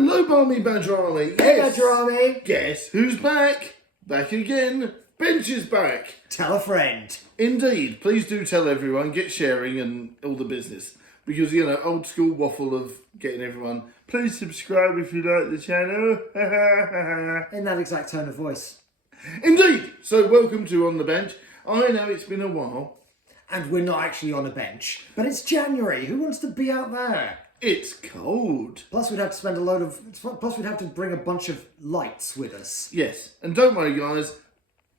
Hello, Barmy Badger Army. Hey, Yes. Badger Army. Guess who's back? Back again. Bench is back. Tell a friend. Indeed. Please do tell everyone. Get sharing and all the business. Because, you know, old school waffle of getting everyone. Please subscribe if you like the channel. In that exact tone of voice. Indeed. So, welcome to On the Bench. I know it's been a while. And we're not actually on a bench. But it's January. Who wants to be out there? It's cold. Plus we'd have to spend plus we'd have to bring a bunch of lights with us. Yes. And don't worry, guys.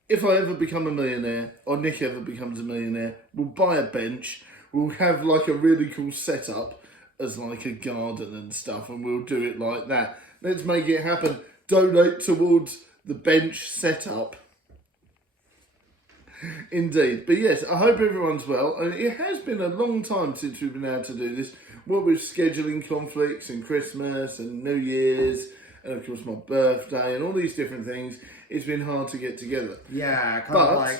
If I ever become a millionaire, or Nick ever becomes a millionaire, we'll buy a bench. We'll have like a really cool setup as like a garden and stuff, and we'll do it like that. Let's make it happen. Donate towards the bench setup. Indeed. But yes, I hope everyone's well. And it has been a long time since we've been able to do this. What with scheduling conflicts and Christmas and New Year's and of course my birthday and all these different things, it's been hard to get together. Yeah, kind of like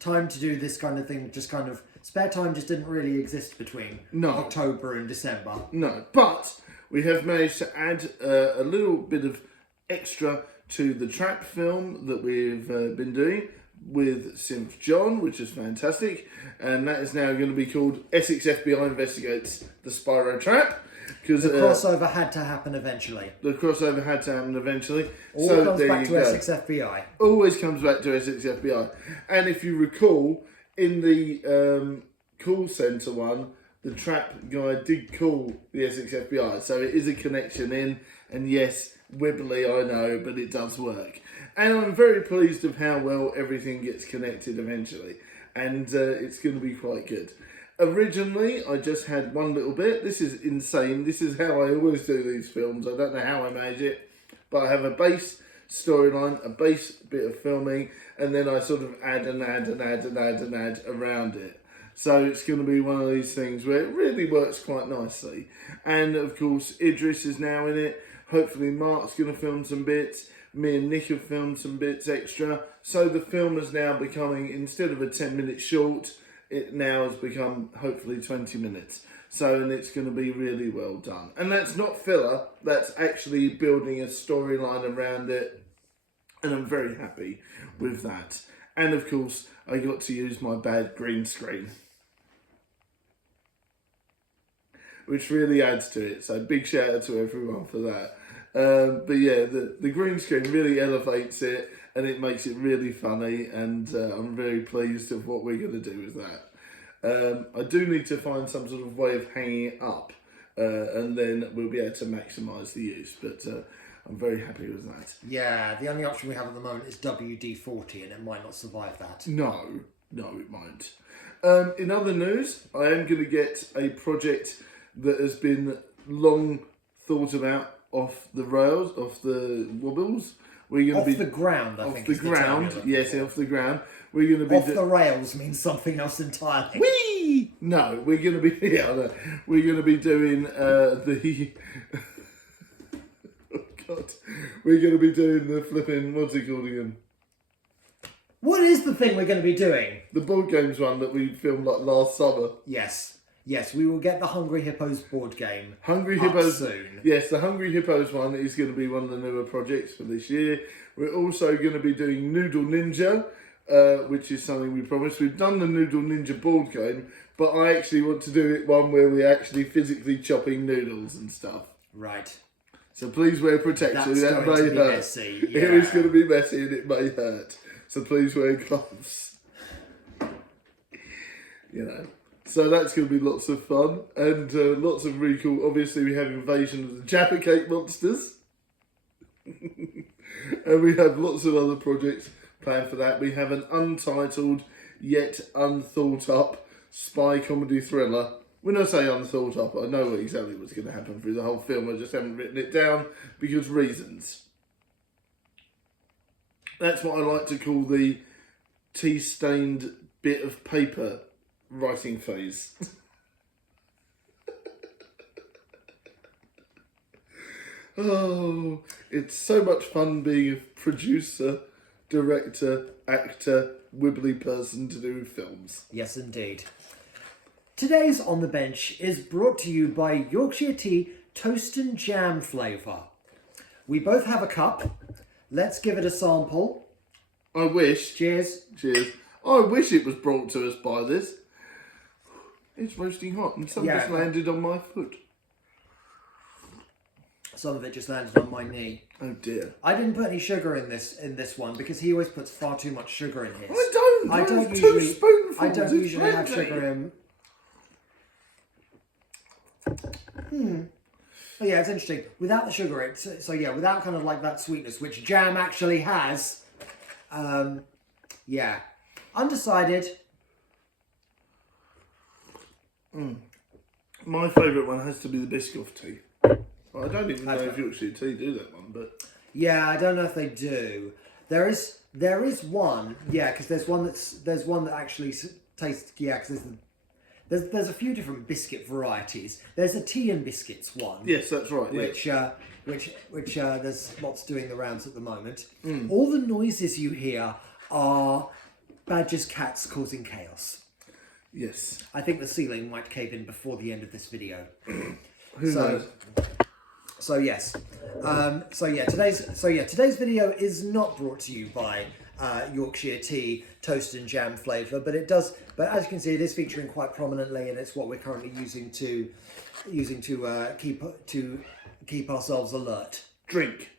time to do this kind of thing, just kind of spare time just didn't really exist between October and December. No, but we have managed to add a little bit of extra to the trap film that we've been doing with Synth John, which is fantastic, and that is now going to be called Essex FBI Investigates the Spyro Trap. Because the crossover had to happen eventually. The crossover had to happen eventually. All so comes back to Essex FBI. Always comes back to Essex FBI. And if you recall, in the call centre one, the trap guy did call the Essex FBI. So it is a connection in, and yes, wibbly, I know, but it does work. And I'm very pleased of how well everything gets connected eventually. And it's going to be quite good. Originally, I just had one little bit. This is insane. This is how I always do these films. I don't know how I manage it. But I have a base storyline, a base bit of filming, and then I sort of add around it. So it's going to be one of these things where it really works quite nicely. And of course, Idris is now in it. Hopefully Mark's going to film some bits. Me and Nick have filmed some bits extra. So the film is now becoming, instead of a 10-minute short, it now has become hopefully 20 minutes. So, and it's going to be really well done. And that's not filler, that's actually building a storyline around it. And I'm very happy with that. And of course, I got to use my bad green screen, which really adds to it. So big shout out to everyone for that. But yeah, the green screen really elevates it and it makes it really funny, and I'm very pleased with what we're going to do with that. I do need to find some sort of way of hanging it up and then we'll be able to maximise the use, but I'm very happy with that. Yeah, the only option we have at the moment is WD-40 and it might not survive that. No, it won't. In other news, I am going to get a project that has been long thought about off the rails, off the wobbles. We're going to be the ground, I think. Off the ground, yes, off the ground. We're going to be off the rails means something else entirely. Whee! No, we're going to be we're going to be doing the oh God, we're going to be doing the flipping, what's it called again? What is the thing we're going to be doing? The board games one that we filmed like last summer. Yes, we will get the Hungry Hippos board game. Hungry Hippos soon. Yes, the Hungry Hippos one is going to be one of the newer projects for this year. We're also going to be doing Noodle Ninja, which is something we promised. We've done the Noodle Ninja board game, but I actually want to do it one where we're actually physically chopping noodles and stuff. Right. So please wear protection. That's that going may to be hurt. messy. Yeah. It is going to be messy and it may hurt. So please wear gloves. You know. So that's going to be lots of fun and lots of really cool. Obviously, we have Invasion of the Jaffa Cake Monsters. And we have lots of other projects planned for that. We have an untitled yet unthought up spy comedy thriller. When I say unthought up, I know exactly what's going to happen through the whole film. I just haven't written it down because reasons. That's what I like to call the tea-stained bit of paper writing phase. Oh, it's so much fun being a producer, director, actor, wibbly person to do films. Yes, indeed. Today's On the Bench is brought to you by Yorkshire Tea Toast and Jam flavour. We both have a cup. Let's give it a sample. I wish. Cheers. Cheers. I wish it was brought to us by this. It's roasting hot and some just landed on my foot. Some of it just landed on my knee. Oh dear. I didn't put any sugar in this one because he always puts far too much sugar in his. I don't usually. I don't usually have sugar in. But yeah, it's interesting. Without the sugar, without kind of like that sweetness, which jam actually has. Yeah, undecided. My favourite one has to be the Biscoff tea. I don't even know if Yorkshire tea do that one, but yeah, I don't know if they do. There is one, yeah, because there's one that actually tastes, yeah, because there's a few different biscuit varieties. There's a tea and biscuits one. Yes, that's right. Which there's lots doing the rounds at the moment. All the noises you hear are badgers, cats causing chaos. Yes. I think the ceiling might cave in before the end of this video. Who knows? So yes. Today's video is not brought to you by Yorkshire tea, toast and jam flavour, but as you can see, it is featuring quite prominently, and it's what we're currently using to keep ourselves alert. Drink.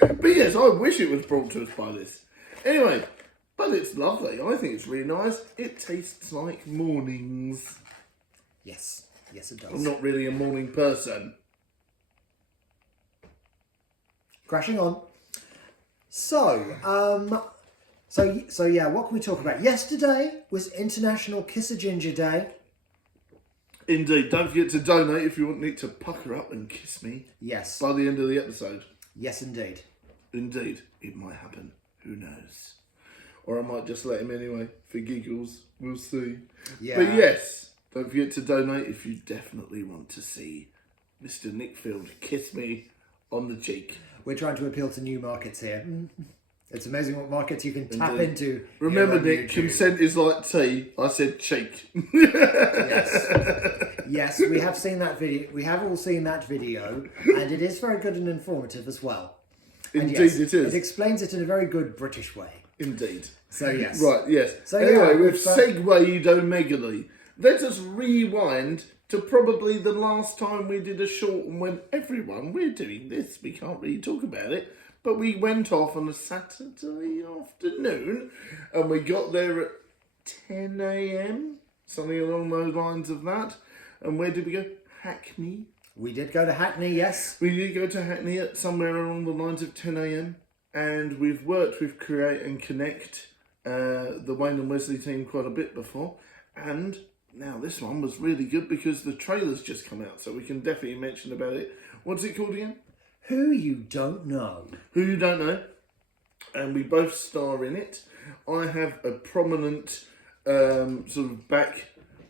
But yes, I wish it was brought to us by this. Anyway, but it's lovely. I think it's really nice. It tastes like mornings. Yes, it does. I'm not really a morning person. Crashing on. So yeah, what can we talk about? Yesterday was International Kiss a Ginger Day. Indeed. Don't forget to donate if you want Nick to pucker up and kiss me. Yes. By the end of the episode. Yes, indeed. Indeed. It might happen. Who knows? Or I might just let him anyway, for giggles. We'll see. Yeah. But yes, don't forget to donate if you definitely want to see Mr. Nickfield kiss me on the cheek. We're trying to appeal to new markets here. It's amazing what markets you can tap into. Remember, Nick, consent is like tea. I said cheek. Yes, we have seen that video. We have all seen that video, and it is very good and informative as well. Indeed, yes, it is. It explains it in a very good British way. Indeed. So yes. Right. Yes. So anyway, yeah, we've segued omegally. Let us rewind to probably the last time we did a short and went, everyone, we're doing this. We can't really talk about it. But we went off on a Saturday afternoon and we got there at 10 a.m, something along those lines of that. And where did we go? Hackney. We did go to Hackney, yes. We did go to Hackney at somewhere along the lines of 10 a.m. And we've worked with Create and Connect, the Wayne and Wesley team, quite a bit before. And now this one was really good because the trailer's just come out, so we can definitely mention about it. What's it called again? Who You Don't Know. Who You Don't Know. And we both star in it. I have a prominent sort of back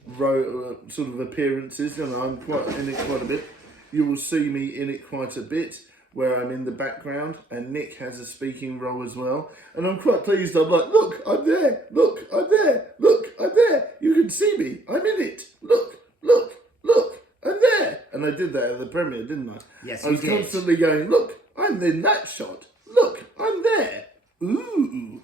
row sort of appearances, and I'm quite in it quite a bit. You will see me in it quite a bit, where I'm in the background, and Nick has a speaking role as well. And I'm quite pleased. I'm like, look, I'm there. Look, I'm there. Look, I'm there. You can see me. I'm in it. Look, look, look. I'm there. And I did that at the premiere, didn't I? Yes, I was constantly going, look, I'm in that shot. Look, I'm there. Ooh.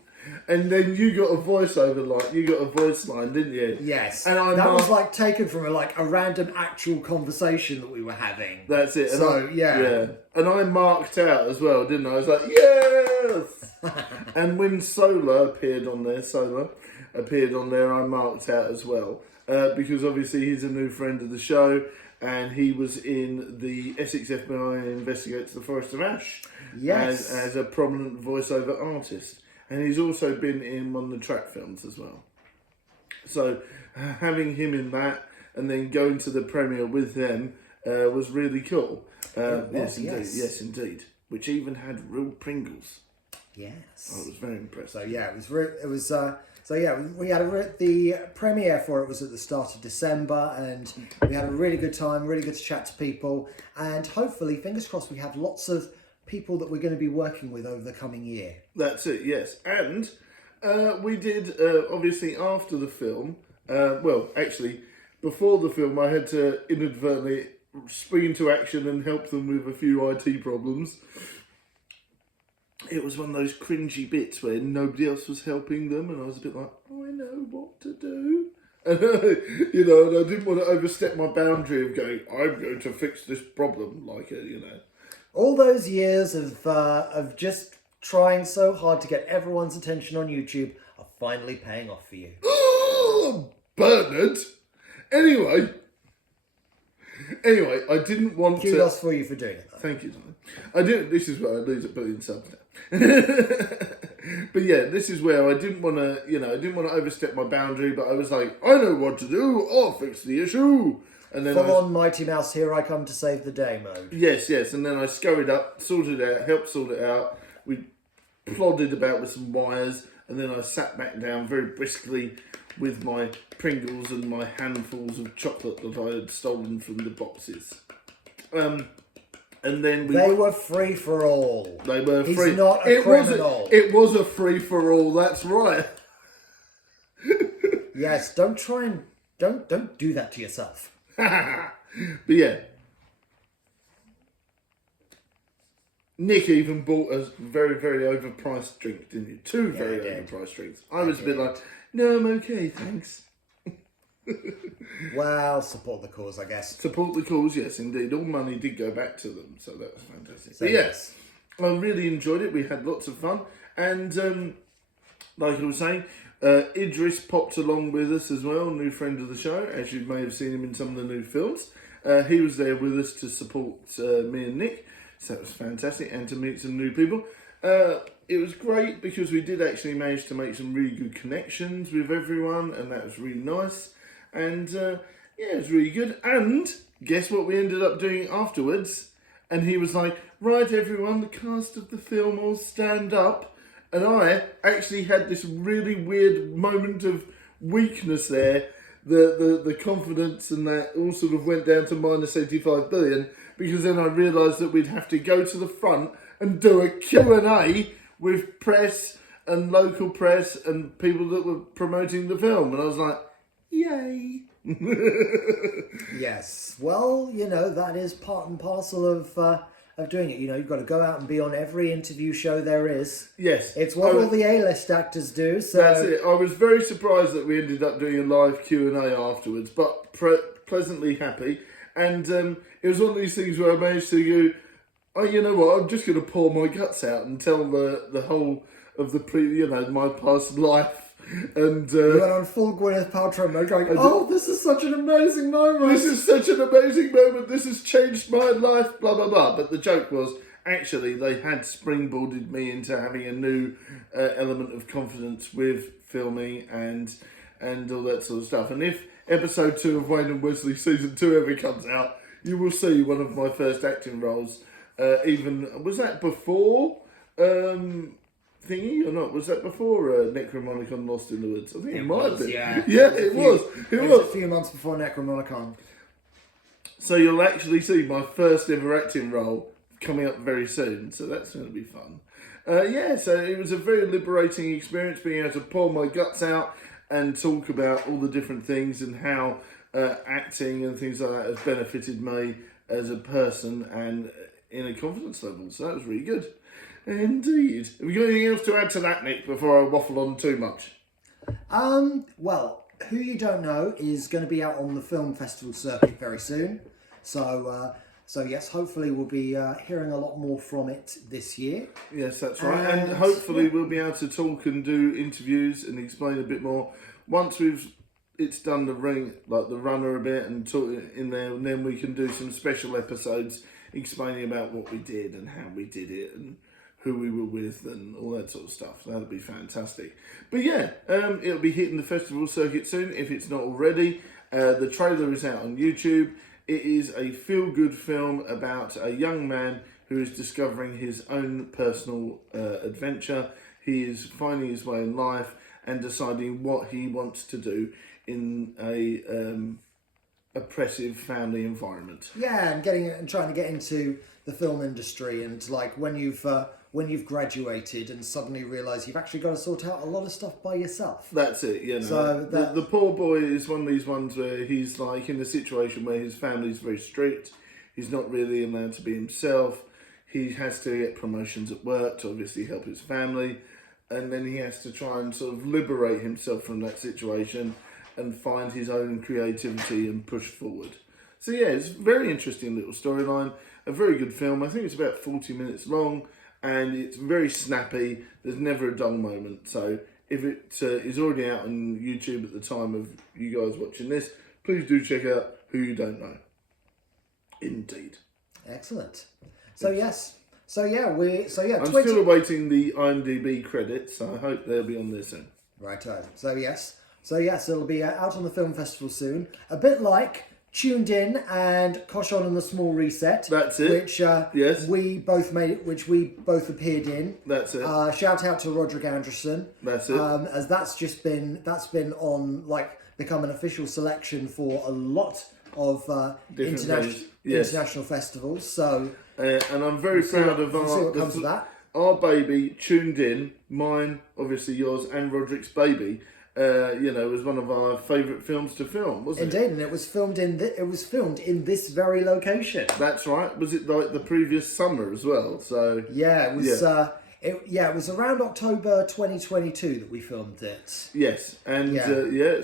And then you got a voiceover line. You got a voice line, didn't you? Yes. And that was like taken from a random actual conversation that we were having. That's it. And yeah. And I marked out as well, didn't I? I was like, yes! And when Solar appeared on there, I marked out as well. Because obviously he's a new friend of the show, and he was in the Essex FBI Investigates the Forest of Ash. Yes. As a prominent voiceover artist. And he's also been in one of the track films as well. So having him in that and then going to the premiere with them was really cool. Yes, indeed. Which even had real Pringles. Yes. I was very impressed. So yeah, we had the premiere for it was at the start of December, and we had a really good time, really good to chat to people, and hopefully, fingers crossed, we have lots of people that we're going to be working with over the coming year. That's it, yes. And we did, obviously, after the film, well, actually, before the film, I had to inadvertently spring into action and help them with a few IT problems. It was one of those cringy bits where nobody else was helping them, and I was a bit like, I know what to do. And, and I didn't want to overstep my boundary of going, I'm going to fix this problem, All those years of just trying so hard to get everyone's attention on YouTube are finally paying off for you. Oh, Bernard! Anyway, I didn't want to... Kudos for you for doing it, though. Thank you, Simon. This is where I lose a billion subs now. But yeah, this is where I didn't want to, I didn't want to overstep my boundary, but I was like, I know what to do, I'll fix the issue. And then Full on Mighty Mouse, here I come to save the day mode. Yes, and then I scurried up, sorted it out, helped sort it out. We plodded about with some wires, and then I sat back down very briskly with my Pringles and my handfuls of chocolate that I had stolen from the boxes. And then they were free for all. They were free. He's not a criminal. It was a free for all. That's right. Yes, don't do that to yourself. But yeah, Nick even bought a very, very overpriced drink, didn't you? Two very overpriced drinks. I was a bit like, no, I'm okay, thanks. Well, support the cause, I guess. Support the cause, yes, indeed. All money did go back to them, so that was fantastic. So but yes, I really enjoyed it. We had lots of fun. And like I was saying, Idris popped along with us as well, new friend of the show, as you may have seen him in some of the new films. He was there with us to support me and Nick, so that was fantastic, and to meet some new people. It was great because we did actually manage to make some really good connections with everyone, and that was really nice. And it was really good. And guess what we ended up doing afterwards? And he was like, right, everyone, the cast of the film all stand up. And I actually had this really weird moment of weakness there. The confidence and that all sort of went down to minus 85 billion, because then I realised that we'd have to go to the front and do a Q&A with press and local press and people that were promoting the film. And I was like, yay. Yes. Well, that is part and parcel of doing it. You've got to go out and be on every interview show there is. Yes. It's what all the A-list actors do. So that's it. I was very surprised that we ended up doing a live Q&A afterwards, but pleasantly happy. And it was one of these things where I managed to go, oh, you know what, I'm just going to pour my guts out and tell the whole of my past life. And you went on full Gwyneth Paltrow mode going, this is such an amazing moment. This is such an amazing moment. This has changed my life, blah, blah, blah. But the joke was, actually, they had springboarded me into having a new element of confidence with filming and all that sort of stuff. And if episode 2 of Wayne and Wesley season 2 ever comes out, you will see one of my first acting roles. Was that before thingy or not? Was that before Necromonicon Lost in the Woods? I think it might have been. Yeah, it was. It was a few months before Necromonicon. So you'll actually see my first ever acting role coming up very soon. So that's going to be fun. So it was a very liberating experience being able to pour my guts out and talk about all the different things and how acting and things like that has benefited me as a person and in a confidence level. So that was really good. Indeed. Have you got anything else to add to that, Nick, before I waffle on too much? Well, Who You Don't Know is going to be out on the film festival circuit very soon. So yes, hopefully we'll be hearing a lot more from it this year. Yes, that's right. And hopefully we'll be able to talk and do interviews and explain a bit more once it's done the runner a bit and talk in there, and then we can do some special episodes explaining about what we did and how we did it and who we were with and all that sort of stuff. That'll be fantastic. But yeah, it'll be hitting the festival circuit soon if it's not already. The trailer is out on YouTube. It is a feel-good film about a young man who is discovering his own personal adventure. He is finding his way in life and deciding what he wants to do in a oppressive family environment. Yeah, and trying to get into the film industry, and like when you've graduated and suddenly realise you've actually got to sort out a lot of stuff by yourself. That's it, you know. So the poor boy is one of these ones where he's like in a situation where his family's very strict. He's not really allowed to be himself. He has to get promotions at work to obviously help his family. And then he has to try and sort of liberate himself from that situation and find his own creativity and push forward. So yeah, it's a very interesting little storyline. A very good film. I think it's about 40 minutes long and it's very snappy. There's never a dull moment. So if it is already out on YouTube at the time of you guys watching this, please do check out Who You Don't Know. Indeed. Excellent. So yes. I'm still awaiting the IMDb credits. So I hope they'll be on there soon. Righto. So yes, it'll be out on the film festival soon. A bit like Tuned In and Kosh On and the Small Reset. That's it. Which yes, we both which we both appeared in. That's it. Shout out to Roderick Anderson. That's it. As that's been on become an official selection for a lot of international festivals. So. And I'm very proud of our baby, Tuned In, mine, obviously yours, and Roderick's baby. Was one of our favourite films to film, wasn't it? Indeed, and it was filmed in this very location. That's right. Was it like the previous summer as well? So yeah, it was. It was around October 2022 that we filmed it. Yes, and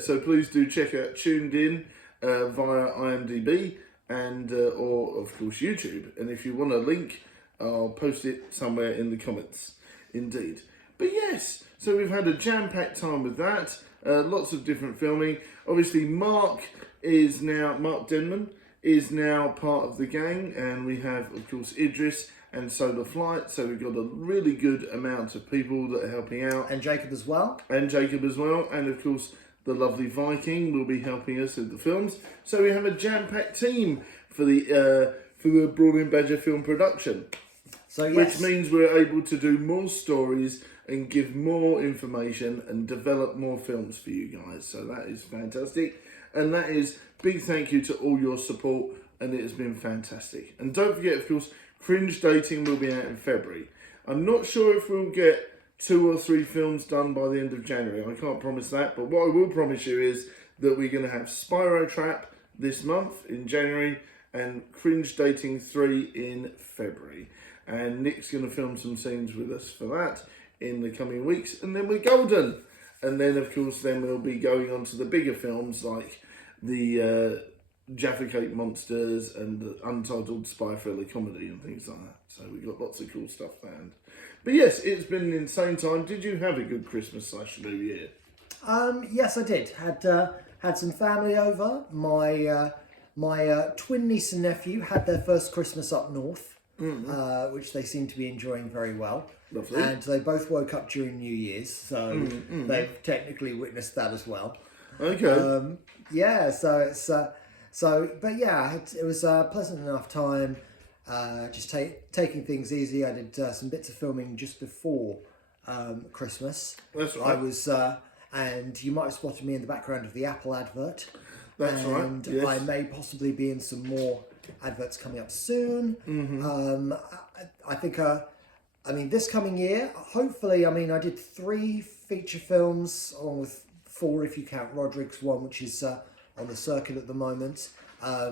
so please do check out Tuned In via IMDb. And or of course YouTube, and if you want a link, I'll post it somewhere in the comments. Indeed, but yes, so we've had a jam-packed time with that. Lots of different filming. Obviously, Mark Denman is now part of the gang, and we have of course Idris and Solar Flight. So we've got a really good amount of people that are helping out, and Jacob as well, and of course. The lovely Viking will be helping us with the films. So we have a jam-packed team for the Brawling Badger film production. So yes. Which means we're able to do more stories and give more information and develop more films for you guys. So that is fantastic. And that is big thank you to all your support, and it has been fantastic. And don't forget, of course, Cringe Dating will be out in February. I'm not sure if we'll get 2 or 3 films done by the end of January. I can't promise that, but what I will promise you is that we're going to have Spyro Trap this month in January and Cringe Dating 3 in February. And Nick's going to film some scenes with us for that in the coming weeks, and then we're golden. And then, of course, we'll be going on to the bigger films like the Jaffa Cake Monsters and the Untitled Spy Thriller Comedy and things like that. So we've got lots of cool stuff planned. But yes, it's been an insane time. Did you have a good Christmas/New Year? Yes, I did. Had some family over. My twin niece and nephew had their first Christmas up north, which they seem to be enjoying very well. Lovely. And they both woke up during New Year's, so they've technically witnessed that as well. Okay. But yeah, it was a pleasant enough time. Just taking things easy. I did some bits of filming just before Christmas. That's right. I was, and you might have spotted me in the background of the Apple advert. That's right. And yes. I may possibly be in some more adverts coming up soon. Mm-hmm. I think, this coming year, hopefully, I did 3 feature films, along with 4 if you count Roderick's one, which is on the circuit at the moment.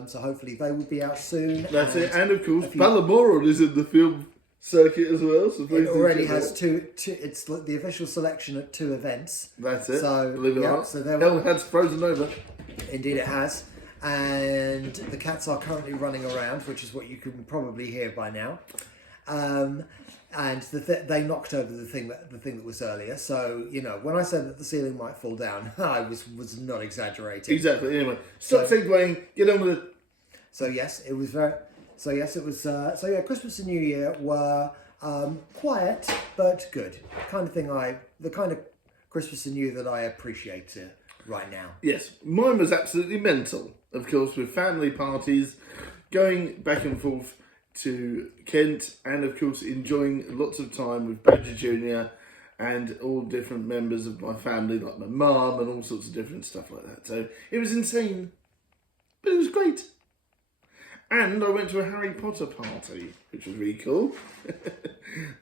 So hopefully they will be out soon. That's it. And of course, Balmoral is in the film circuit as well. So it already has two. It's the official selection at 2 events. That's it. So believe it or not. So Hell has frozen over. Indeed, it has. And the cats are currently running around, which is what you can probably hear by now. And they knocked over the thing that was earlier. So when I said that the ceiling might fall down, I was not exaggerating. Exactly. Anyway, stop segueing. Get on with it. So yes, it was very. So yes, it was. So yeah, Christmas and New Year were quiet but good. The kind of Christmas and New Year that I appreciate right now. Yes, mine was absolutely mental. Of course, with family parties, going back and forth to Kent, and of course enjoying lots of time with Badger Jr. and all different members of my family, like my mum and all sorts of different stuff like that. So it was insane, but it was great. And I went to a Harry Potter party, which was really cool.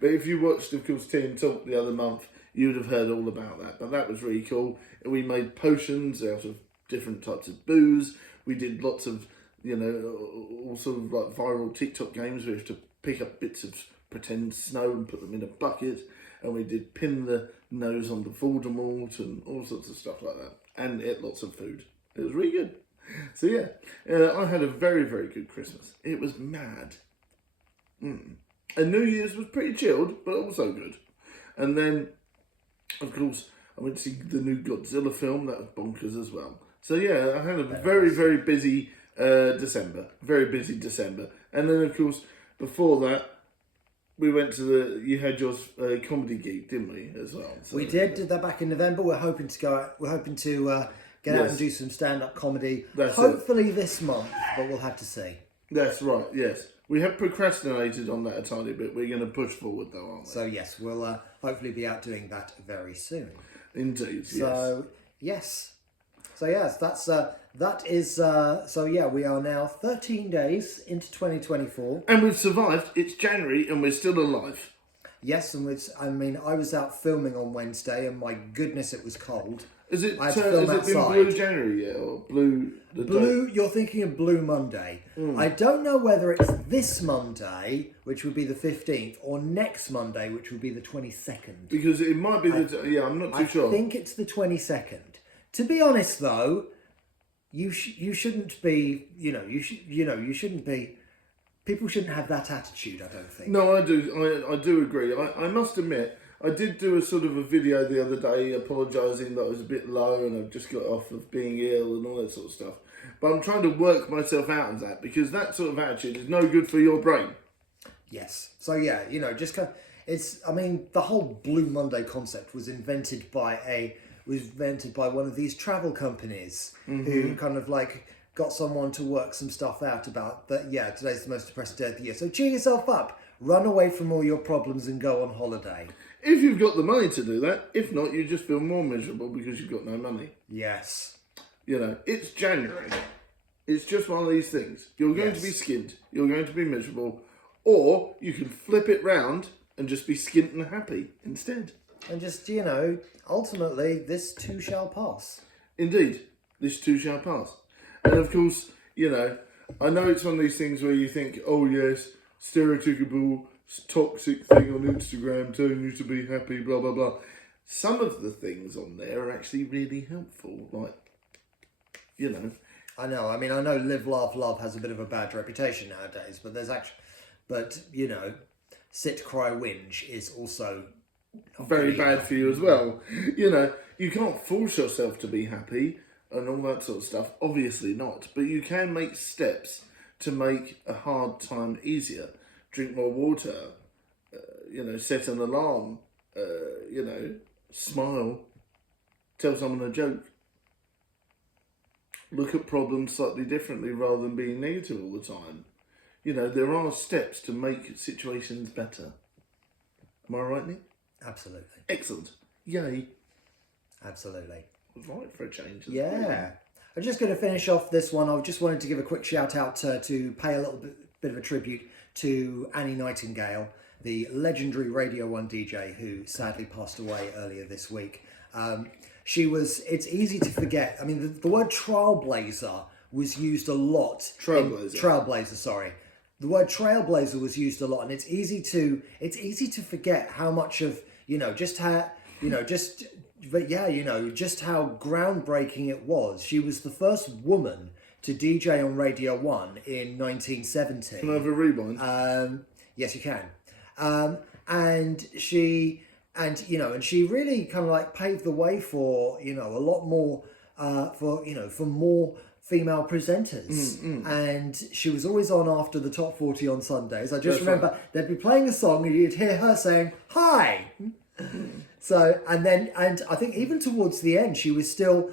But if you watched, of course, Team Talk the other month, you would have heard all about that. But that was really cool. We made potions out of different types of booze. We did lots of you know, all sort of like viral TikTok games where you have to pick up bits of pretend snow and put them in a bucket. And we did pin the nose on the Voldemort and all sorts of stuff like that. And ate lots of food. It was really good. So yeah, I had a very, very good Christmas. It was mad. And New Year's was pretty chilled, but also good. And then, of course, I went to see the new Godzilla film. That was bonkers as well. So yeah, I had a very, very busy December. Very busy December. And then, of course, before that, we went to you had your comedy gig, didn't we, as well? So, we did that back in November. We're hoping to go out. We're hoping to get out and do some stand-up comedy. Hopefully this month, but we'll have to see. That's right, yes. We have procrastinated on that a tiny bit. We're going to push forward though, aren't we? So yes, we'll hopefully be out doing that very soon. Indeed, yes. So yes. So yes, that is so yeah, we are now 13 days into 2024. And we've survived. It's January and we're still alive. Yes, and I was out filming on Wednesday and my goodness it was cold. Has it I had been Blue January yet, or Blue? You're thinking of Blue Monday. I don't know whether it's this Monday, which would be the 15th, or next Monday, which would be the 22nd. Because it might be I'm not too sure. I think it's the 22nd. To be honest, though, you shouldn't be. You shouldn't be. People shouldn't have that attitude. I don't think. No, I do. I do agree. I must admit. I did do a sort of a video the other day apologising that I was a bit low and I've just got off of being ill and all that sort of stuff. But I'm trying to work myself out of that because that sort of attitude is no good for your brain. Yes. So yeah, just kind of, the whole Blue Monday concept was invented by one of these travel companies who kind of like got someone to work some stuff out about that. Yeah, today's the most depressing day of the year. So cheer yourself up, run away from all your problems and go on holiday. If you've got the money to do that, if not, you just feel more miserable because you've got no money. Yes. It's January. It's just one of these things. You're going to be skint, you're going to be miserable, or you can flip it round and just be skint and happy instead. And just, ultimately, this too shall pass. Indeed, this too shall pass. And of course, I know it's one of these things where you think, oh yes, stereotypical toxic thing on Instagram telling you to be happy, blah, blah, blah. Some of the things on there are actually really helpful, like, I know. I know live, laugh, love has a bit of a bad reputation nowadays, but sit, cry, whinge is also very bad for you as well. You can't force yourself to be happy and all that sort of stuff. Obviously not, but you can make steps to make a hard time easier. Drink more water, set an alarm, smile, tell someone a joke. Look at problems slightly differently rather than being negative all the time. There are steps to make situations better. Am I right, Nick? Absolutely. Excellent. Yay. Absolutely. Right for a change. Yeah. I'm just going to finish off this one. I just wanted to give a quick shout out to pay a little bit of a tribute to Annie Nightingale, the legendary Radio 1 DJ who sadly passed away earlier this week. It's easy to forget. The word trailblazer was used a lot. Trailblazer, sorry. The word trailblazer was used a lot, and it's easy to forget how much of, just how groundbreaking it was. She was the first woman to DJ on Radio 1 in 1970. Can I have a rewind? Yes, you can. And she really kind of like paved the way for, a lot more, for more female presenters. And she was always on after the top 40 on Sundays. I just remember they'd be playing a song and you'd hear her saying, "Hi." So, and I think even towards the end, she was still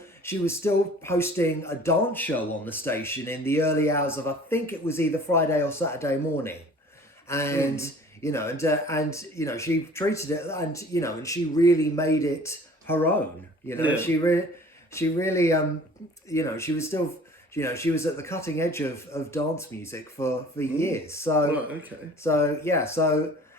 hosting a dance show on the station in the early hours of, I think it was either Friday or Saturday morning. And, she treated it and she really made it her own, she really, she was still, she was at the cutting edge of dance music for years. So, okay.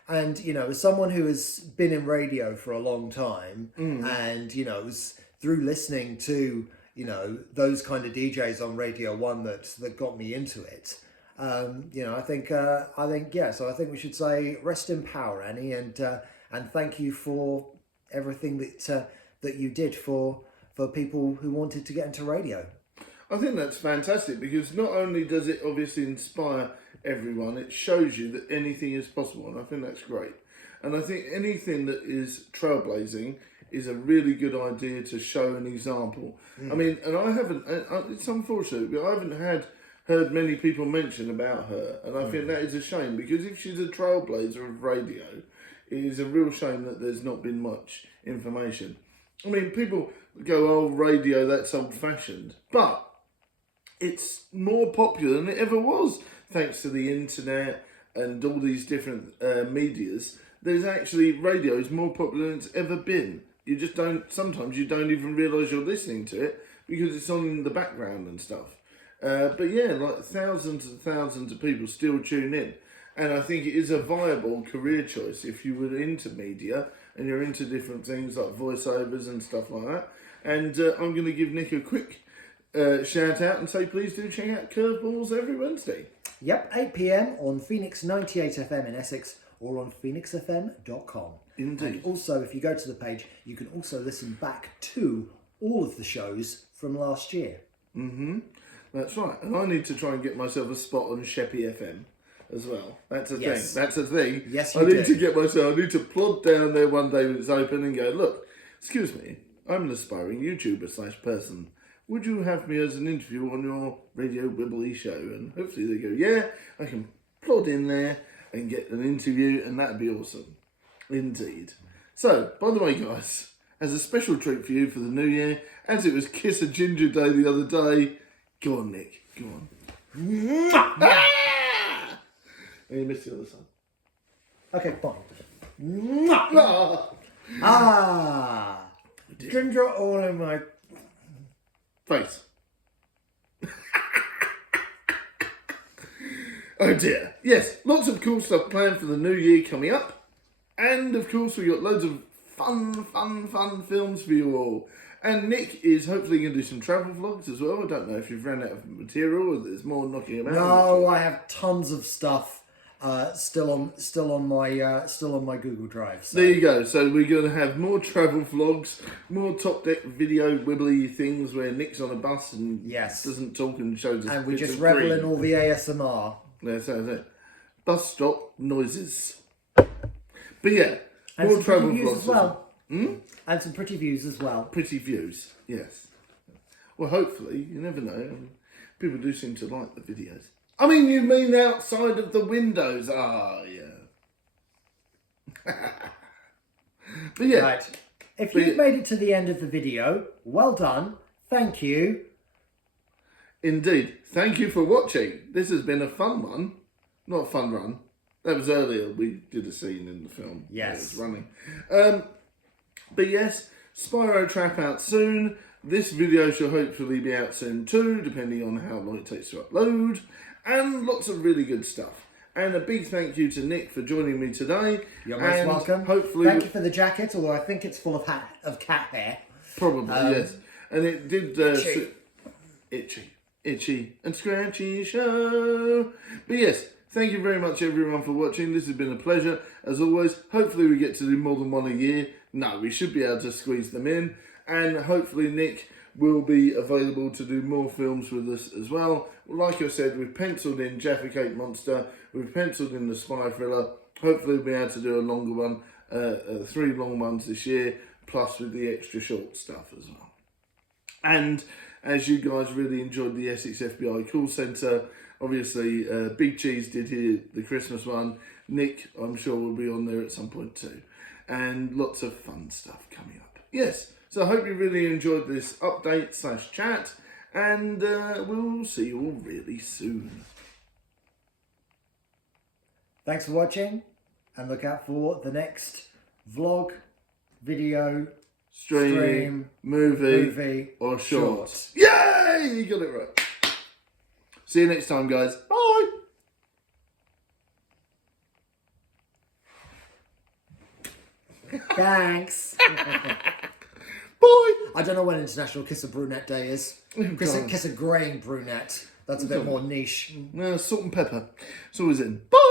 And, as someone who has been in radio for a long time and, was through listening to, those kind of DJs on Radio 1 that got me into it. I think yeah. So I think we should say rest in power, Annie, and thank you for everything that you did for people who wanted to get into radio. I think that's fantastic because not only does it obviously inspire everyone, it shows you that anything is possible, and I think that's great. And I think anything that is trailblazing is a really good idea to show an example. I mean, and I haven't. It's unfortunate, but I haven't heard many people mention about her, and I think that is a shame because if she's a trailblazer of radio, it is a real shame that there's not been much information. I mean, people go, "Oh, radio, that's old-fashioned," but it's more popular than it ever was thanks to the internet and all these different medias. There's actually radio is more popular than it's ever been. You just sometimes you don't even realise you're listening to it because it's on in the background and stuff. But yeah, like thousands and thousands of people still tune in. And I think it is a viable career choice if you were into media and you're into different things like voiceovers and stuff like that. And I'm going to give Nick a quick shout out and say please do check out Curveballs every Wednesday. Yep, 8 p.m. on Phoenix 98 FM in Essex or on phoenixfm.com. Indeed. And also, if you go to the page, you can also listen back to all of the shows from last year. Mm-hmm. That's right. And I need to try and get myself a spot on Sheppey FM as well. That's a thing. That's a thing. Yes, I need to plod down there one day when it's open and go, look, excuse me, I'm an aspiring YouTuber / person. Would you have me as an interview on your Radio Wibbly show? And hopefully they go, yeah, I can plod in there and get an interview, and that'd be awesome. Indeed. So, by the way, guys, as a special treat for you for the new year, as it was Kiss a Ginger Day the other day, go on, Nick, go on. And you missed the other side. Okay, fine. Ginger all in my face. Oh dear. Yes, lots of cool stuff planned for the new year coming up. And of course, we got loads of fun films for you all. And Nick is hopefully going to do some travel vlogs as well. I don't know if you've run out of material or there's more knocking about. No, I have tons of stuff still on my Google Drive. So. There you go. So we're going to have more travel vlogs, more top deck video wibbly things where Nick's on a bus and doesn't talk and shows us. And we just revel in all the ASMR. That's it. Bus stop noises. But yeah, and more travel vlogs as well. And some pretty views as well. Pretty views, yes. Well, hopefully, you never know. People do seem to like the videos. I mean, you mean outside of the windows? Ah, yeah. But yeah. Right. If you've made it to the end of the video, well done. Thank you. Indeed. Thank you for watching. This has been a fun one. Not a fun run. That was earlier. We did a scene in the film. Yes. It was running. But yes, Spyro Trap out soon. This video shall hopefully be out soon too, depending on how long it takes to upload. And lots of really good stuff. And a big thank you to Nick for joining me today. You're most welcome. Hopefully, thank you for the jacket, although I think it's full of cat hair. Probably, yes. And it did... itchy and scratchy show. But yes, thank you very much everyone for watching. This has been a pleasure as always. Hopefully we get to do more than one a year. No, we should be able to squeeze them in, and hopefully Nick will be available to do more films with us as well. Like I said, we've penciled in Jaffa Cake Monster, we've penciled in the Spy Thriller. Hopefully we'll be able to do a longer one, 3 long ones this year, plus with the extra short stuff as well. And as you guys really enjoyed the Essex FBI Call Centre, obviously Big Cheese did here the Christmas one. Nick, I'm sure, will be on there at some point too. And lots of fun stuff coming up. Yes, so I hope you really enjoyed this update / chat, and we'll see you all really soon. Thanks for watching, and look out for the next vlog, video, stream, movie or short. Yay! You got it right. See you next time, guys. Bye. Thanks. I don't know when International Kiss a Brunette Day is. Kiss a greying brunette. That's a bit more niche. Salt and pepper. It's always in. Bye.